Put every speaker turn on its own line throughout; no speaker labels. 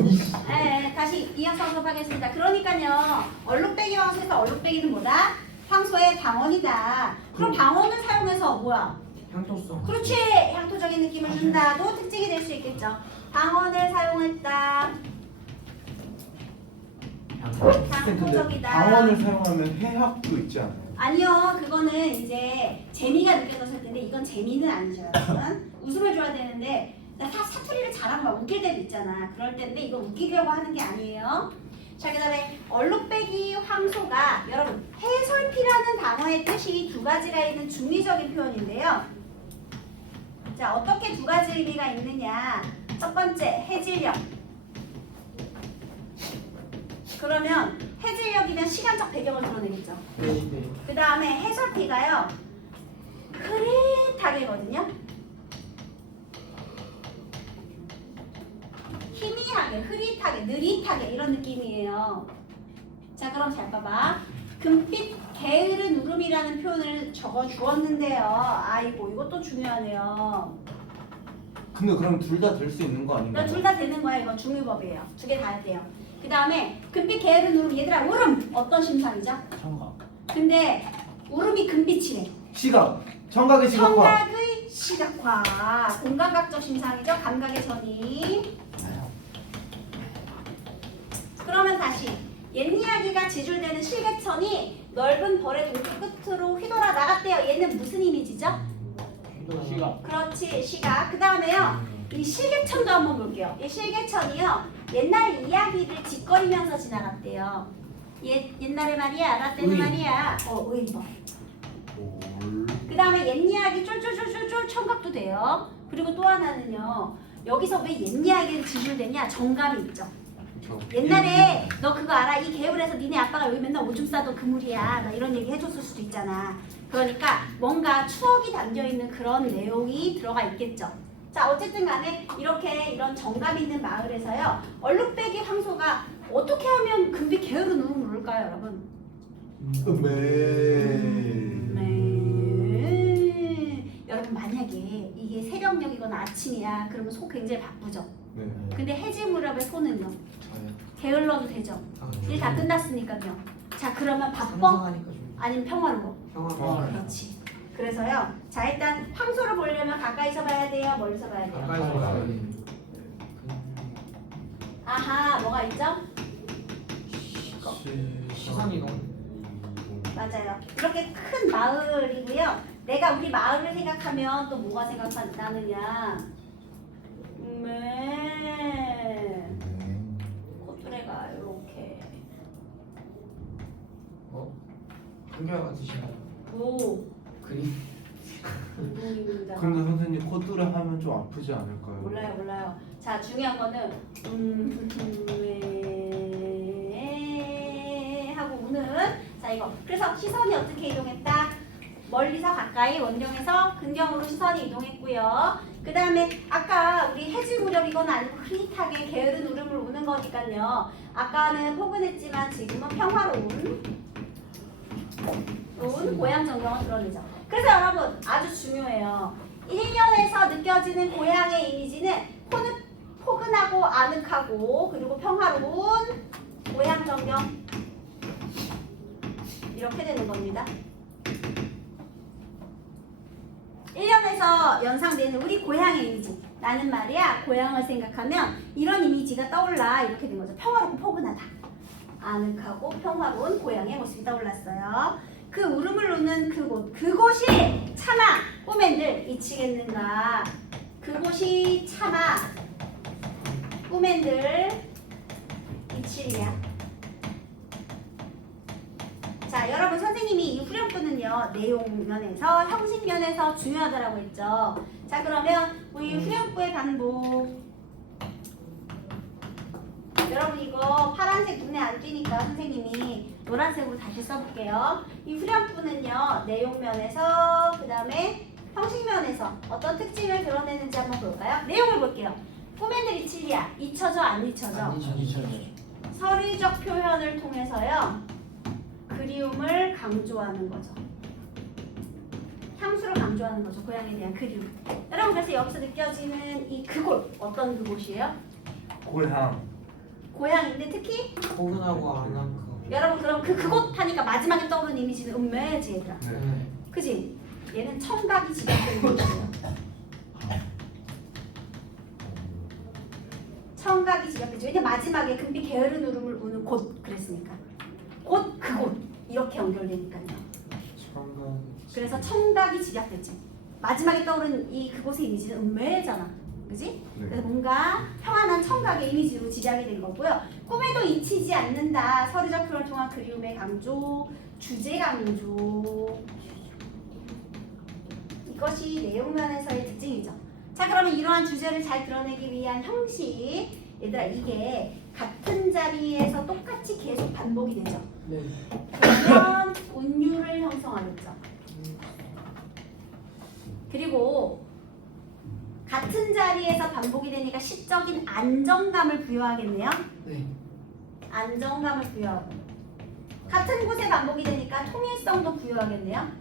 네, 다시 이어서 수업하겠습니다. 그러니까요, 얼룩배기 황소에서 얼룩배기는 뭐다? 황소의 방언이다. 그럼 방언을 사용해서 뭐야?
향토성.
그렇지! 향토적인 느낌을 준다도 특징이 될 수 있겠죠. 방언을 사용했다.
근데
향토적이다.
방언을 사용하면 해학도 있지 않아요?
아니요, 그거는 이제 재미가 느껴졌을 텐데 이건 재미는 아니죠, 여러분. 웃음을 줘야 되는데 나 사, 사투리를 잘하면 막 웃길 때도 있잖아. 그럴 때인데 이거 웃기려고 하는 게 아니에요. 자, 그 다음에 얼룩배기 황소가 여러분 해솔피라는 단어의 뜻이 두 가지가 있는 중의적인 표현인데요. 자, 어떻게 두 가지 의미가 있느냐? 첫 번째 해질녘. 그러면 해질녘이면 시간적 배경을 드러내겠죠.
네.
그 다음에 해설피가요 흐릿하게거든요 희미하게 흐릿하게 느릿하게 이런 느낌이에요. 자 그럼 잘 봐봐. 금빛 게으른 울음이라는 표현을 적어 주었는데요. 아이고 이것도 중요하네요.
근데 그럼 둘 다 될 수 있는 거 아닌가요?
둘 다 되는 거야 이거 중의법이에요. 두 개다 해야 돼요. 그 다음에 금빛 게으른 울음 얘들아 울음 어떤 심상이죠?
청각.
근데 울음이 금빛이래.
시각. 청각의 시각화.
청각의 시각화. 공감각적 심상이죠. 감각의 선이 그러면 다시 옛 이야기가 지줄되는 실개천이 넓은 벌의 동쪽 끝으로 휘돌아 나갔대요 얘는 무슨 이미지죠?
시각
그렇지 시각 그 다음에요 이 실개천도 한번 볼게요 이 실개천이요 옛날 이야기를 짓거리면서 지나갔대요 옛, 옛날에 말이야 라떼는
의인.
말이야 어 의인 뭐. 그 다음에 옛 이야기 쫄쫄쫄쫄쫄 청각도 돼요. 그리고 또 하나는요. 여기서 왜 옛 이야기를 지줄대냐? 정감이 있죠. 옛날에 너 그거 알아? 이 개울에서 니네 아빠가 여기 맨날 오줌 싸던 그물이야. 나 이런 얘기 해줬을 수도 있잖아. 그러니까 뭔가 추억이 담겨 있는 그런 내용이 들어가 있겠죠. 자 어쨌든 간에 이렇게 이런 정감 있는 마을에서요. 얼룩배기 황소가 어떻게 하면 금빛 게으른 울음을 울까요 여러분?
네.
네. 여러분 만약에 이게 새벽녘이거나 아침이야 그러면 소 굉장히 바쁘죠.
네.
근데 해질 무렵의 소는요. 게을러도 되죠. 일 다 끝났으니까요. 자 그러면 바빠?
상상하니까 좀
아니면 평화로워?
평화가
그렇지. 그래서요. 자 일단 황소를 보려면 가까이서 봐야 돼요. 멀리서 봐야 돼요.
가까이서 봐야 돼.
아하 뭐가 있죠?
시선 이동.
맞아요. 이렇게 큰 마을이고요. 내가 우리 마을을 생각하면 또 뭐가 생각나느냐? 네. 코뚜레가 이렇게
어? 한결같은 시간.
오
그림.
운동입니다.
근데 선생님 코뚜레 하면 좀 아프지 않을까요?
몰라요 몰라요. 자 중요한 거는 음, 왜 하고 우는 자 이거 그래서 시선이 어떻게 이동했다? 멀리서 가까이 원경에서 근경으로 시선이 이동했고요. 그 다음에 아까 우리 해질 무렵이거나 아니고 흐릿하게 게으른 울음을 우는 거니까요. 아까는 포근했지만 지금은 평화로운 좋은 고향 전경을 드러내죠. 그래서 여러분 아주 중요해요. 1년에서 느껴지는 고향의 이미지는 포근하고 아늑하고 그리고 평화로운 고향 전경 이렇게 되는 겁니다. 1년에서 연상되는 우리 고향의 이미지. 나는 말이야 고향을 생각하면 이런 이미지가 떠올라 이렇게 된 거죠. 평화롭고 포근하다. 아늑하고 평화로운 고향의 모습이 떠올랐어요. 그 울음을 우는 그곳, 그곳이 차마 꿈엔들 이치겠는가? 그곳이 차마 꿈엔들 이치리야. 자, 여러분 선생님이 이 후렴구는요 내용 면에서 형식 면에서 중요하다라고 했죠. 자, 그러면 우리 후렴구의 반복. 여러분 이거 파란색 눈에 안 띄니까 선생님이 노란색으로 다시 써볼게요. 이 후렴구는요 내용 면에서 그 다음에 형식 면에서 어떤 특징을 드러내는지 한번 볼까요? 내용을 볼게요. 꿈엔들 이치리야 잊혀져 안 잊혀져? 서리적 표현을 통해서요 그리움을 강조하는 거죠. 향수를 강조하는 거죠. 고향에 대한 그리움. 여러분 그래서 여기서 느껴지는 이 그곳 어떤 그곳이에요?
고향
고향인데 특히
포근하고 안하고.
여러분 그럼 그 그곳 하니까 마지막에 떠오르는 이미지는 음매지 얘들아.
네.
네.
그지? 얘는 청각이 지각되는 거예요. 청각이 지각되죠. 왜냐 마지막에 금빛 게으른 울음을 우는 곳 그랬으니까. 곳 그곳 이렇게 연결되니까요.
청각.
그래서 청각이 지각됐지. 마지막에 떠오르는 이 그곳의 이미지는 음매잖아. 그지? 그래서
네.
뭔가 평안한 청각의 이미지로 지작이 된 거고요. 꿈에도 잊히지 않는다. 서류적 표현을 통한 그리움의 강조, 주제 강조. 이것이 내용면에서의 특징이죠. 자, 그러면 이러한 주제를 잘 드러내기 위한 형식. 얘들아, 이게 같은 자리에서 똑같이 계속 반복이 되죠.
네.
그러면 운율을 형성하겠죠. 그리고 같은 자리에서 반복이 되니까 시적인 안정감을 부여하겠네요.
네.
안정감을 부여하고 같은 곳에 반복이 되니까 통일성도 부여하겠네요.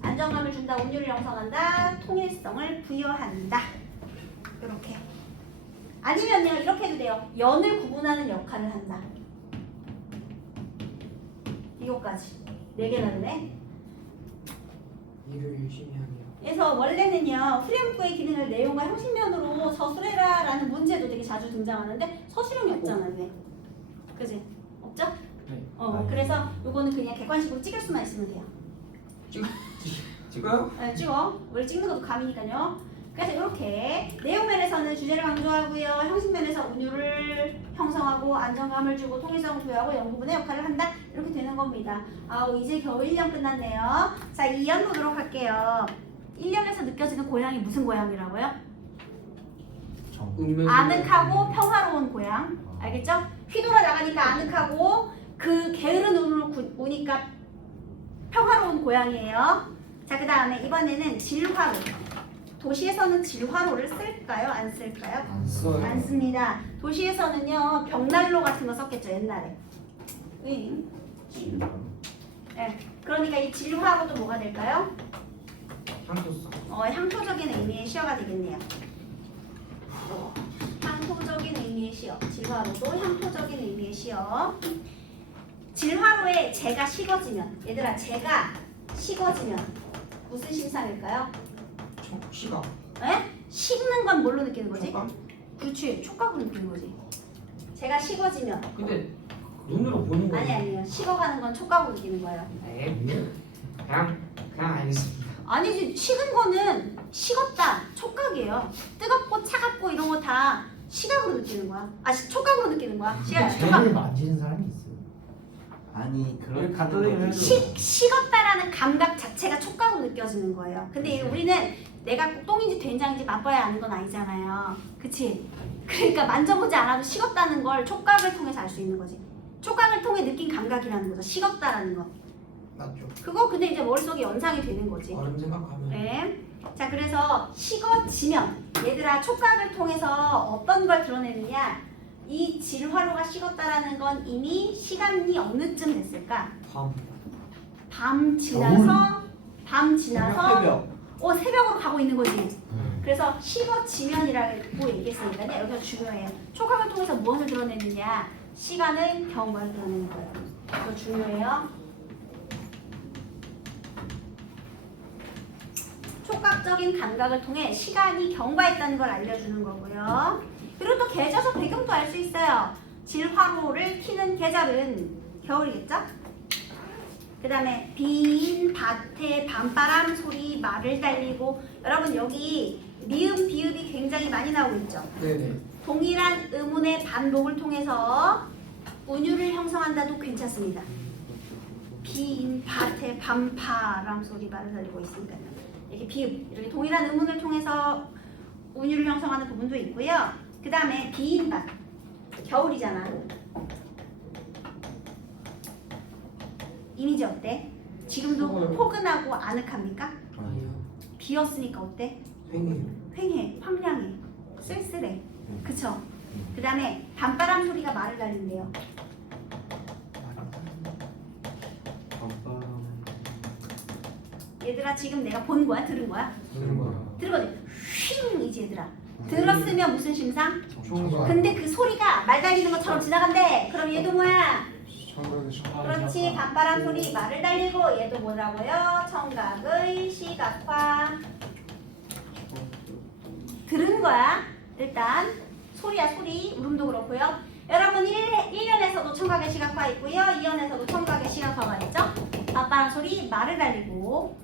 안정감을 준다, 운율을 형성한다, 통일성을 부여한다. 이렇게. 아니면요, 이렇게 해도 돼요. 연을 구분하는 역할을 한다. 이거까지. 네 개나 되네.
일을 열심히.
그래서 원래는요 프레임프의 기능을 내용과 형식면으로 서술해라라는 문제도 되게 자주 등장하는데 서술형이 없잖아요 왜? 그지? 없죠?
네.
어
네.
그래서 요거는 그냥 객관식으로 찍을 수만 있으면 돼요
찍어요?
네, 찍어 원래 찍는 것도 감이니까요 그래서 이렇게 내용면에서는 주제를 강조하고요. 형식면에서 운율을 형성하고 안정감을 주고 통일성을 부여하고 연구분의 역할을 한다. 이렇게 되는 겁니다. 아우 이제 겨우 1년 끝났네요. 자 2년 보도록 할게요. 1년에서 느껴지는 고향이 무슨 고향이라고요? 아늑하고 평화로운 고향. 알겠죠? 휘돌아 나가니까 아늑하고 그 게으른 눈으로 구- 우니까 평화로운 고향이에요. 자 그 다음에 이번에는 질화로 도시에서는 질화로를 쓸까요? 안 쓸까요?
안 써요.
안 씁니다 도시에서는요 벽난로 같은 거 썼겠죠 옛날에 응. 네. 그러니까 이 질화로도 뭐가 될까요?
향토성.
어, 향토적인 의미의 시어가 되겠네요. 향토적인 의미의 시어. 질화로도 향토적인 의미의 시어. 질화로에 재가 식어지면 얘들아 재가 식어지면 무슨 심상일까요?
청 시각.
에? 식는 건 뭘로 느끼는 거지?
촉감.
그렇지 촉각으로 느끼는 거지. 재가 식어지면
근데 눈으로 보는 거.
아니 아니에요. 식어가는 건 촉각으로 느끼는 거예요.
네. 그냥 그냥 알겠습니다.
아니지 식은 거는 식었다 촉각이에요 뜨겁고 차갑고 이런 거 다 시각으로 느끼는 거야 아 시- 촉각으로 느끼는 거야 시각 촉각
쟤를 만지는 사람이 있어요.
아니 그렇게 갖다 하는 대면 거지.
식, 식었다라는 감각 자체가 촉각으로 느껴지는 거예요 근데 우리는 내가 꼭 똥인지 된장인지 맛봐야 아는 건 아니잖아요 그치 그러니까 만져보지 않아도 식었다는 걸 촉각을 통해서 알 수 있는 거지 촉각을 통해 느낀 감각이라는 거죠 식었다라는 거
맞죠.
그거 근데 이제 머릿속에 연상이 되는 거지
얼음 생각하면.
네. 자, 그래서 식어지면 얘들아 촉각을 통해서 어떤 걸 드러내느냐? 이 질화로가 식었다라는 건 이미 시간이 어느 쯤 됐을까?
밤.
밤 지나서 밤 지나서
새벽.
어 새벽으로 가고 있는 거지. 그래서 식어지면이라고 얘기했으니까요. 여기가 중요해요. 촉각을 통해서 무엇을 드러내느냐? 시간을 경과를 드러내는 거예요. 이거 중요해요. 촉각적인 감각을 통해 시간이 경과했다는 걸 알려주는 거고요. 그리고 또 계절적 배경도 알 수 있어요. 질화로를 키는 계절은 겨울이겠죠? 그 다음에 빈 밭에 밤바람 소리 말을 달리고 여러분 여기 미음 비읍이 굉장히 많이 나오고 있죠.
네네.
동일한 의문의 반복을 통해서 운율을 형성한다도 괜찮습니다. 빈 밭에 밤바람 소리 말을 달리고 있으니까요. 이렇게 비읍 이렇게 동일한 의문을 통해서 운율을 형성하는 부분도 있고요. 그 다음에 빈밭 겨울이잖아. 이미지 어때? 지금도
더워요.
포근하고 아늑합니까?
아니요.
비었으니까 어때?
횡해요.
횡해, 황량해, 쓸쓸해. 그쵸? 그 다음에 밤바람 소리가 말을 달린대요.
밤바람.
얘들아 지금 내가 본 거야? 들은 거야?
그런 거요.
들은 거지? 휘잉이지 얘들아. 들었으면 무슨 심상?
총각.
근데 그 소리가 말 달리는 것처럼 지나간대. 그럼 얘도 뭐야?
청각의.
그렇지. 반바람 소리 말을 달리고 얘도 뭐라고요? 청각의 시각화. 들은 거야. 일단 소리야 소리. 울음도 그렇고요. 여러분 1, 1년에서도 청각의 시각화 있고요. 2년에서도 청각의 시각화가 있죠. 반바람 소리 말을 달리고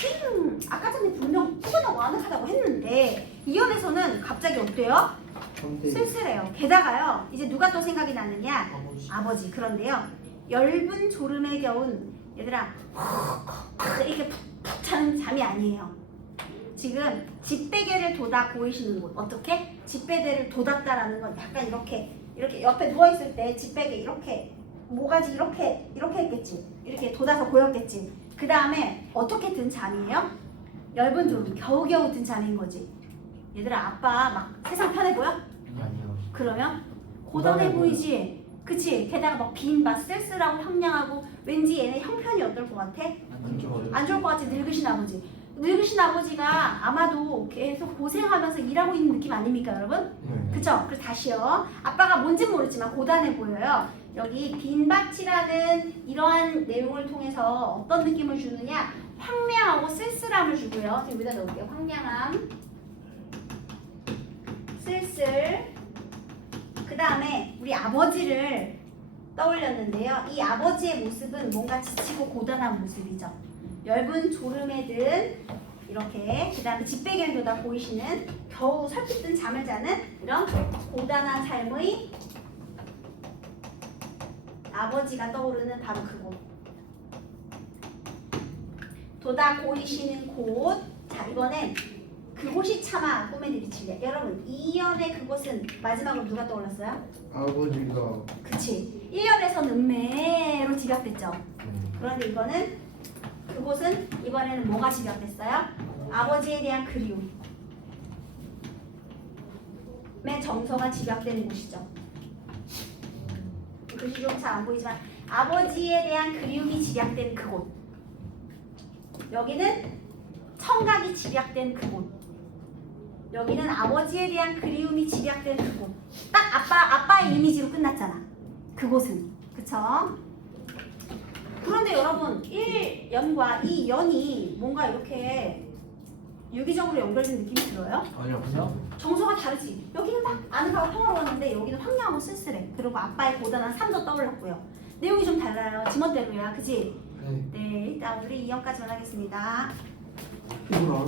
휘 아까 전에 분명 푸근하고 아늑하다고 했는데 2년에서는 갑자기 어때요? 쓸쓸해요. 게다가요. 이제 누가 또 생각이 나느냐?
아버지.
아버지 그런데요 엷은 졸음에 겨운 얘들아 이렇게 푹푹 자는 잠이 아니에요 지금 집베개를 돋아 보이시는 곳 어떻게? 집베개를 돋았다라는 건 약간 이렇게 이렇게 옆에 누워 있을 때 집베개 이렇게 모가지 이렇게 이렇게 했겠지 이렇게 돋아서 보였겠지 그 다음에 어떻게 든 잠이에요? 엷은 졸음 겨우겨우 든 잠인 거지 얘들아 아빠 막 세상 편해 보여?
아니요.
그러면 고단해 보이지? 그치? 게다가 막 빈 맛 쓸쓸하고 황량하고 왠지 얘네 형편이 어떨 것 같아?
안
좋을 것 같지 늙으신 아버지 늙으신 아버지가 아마도 계속 고생하면서 일하고 있는 느낌 아닙니까 여러분?
네.
그쵸? 그래서 다시요 아빠가 뭔진 모르지만 고단해 보여요 여기 빈밭이라는 이러한 내용을 통해서 어떤 느낌을 주느냐 황량하고 쓸쓸함을 주고요 지금 여기다 넣을게요 황량함 쓸쓸 그 다음에 우리 아버지를 떠올렸는데요. 이 아버지의 모습은 뭔가 지치고 고단한 모습이죠. 엷은 졸음에 든 이렇게 그 다음에 돋아 보이시는 겨우 설핏 든 잠을 자는 이런 고단한 삶의 아버지가 떠오르는 바로 그곳. 돋아 보이시는 곳. 자 이번엔 그곳이 차마 꿈에 들이치래. 여러분 이연의 그곳은 마지막으로 누가 떠올랐어요?
아버지가
그치. 1년에서는 음매로 집약됐죠. 그런데 이거는 그곳은 이번에는 뭐가 집약됐어요? 아버지에 대한 그리움. 의 정서가 집약되는 곳이죠. 글씨 좀잘안 보이지만 아버지에 대한 그리움이 집약된 그곳. 여기는 청각이 집약된 그곳. 여기는 아버지에 대한 그리움이 집약된 그곳. 딱 아빠 아빠의 이미지로 끝났잖아. 그곳은 그쵸? 그런데 여러분 1연과 2연이 뭔가 이렇게 유기적으로 연결된 느낌이 들어요?
아니요.
정서가 다르지 여기는 딱 아늑하고 평화로웠는데 여기는 황량하고 쓸쓸해 그리고 아빠의 고단한 삶도 떠올랐고요 내용이 좀 달라요 지멋대로야 그지?
네.
네 일단 우리 2연까지만 하겠습니다
이걸 알아?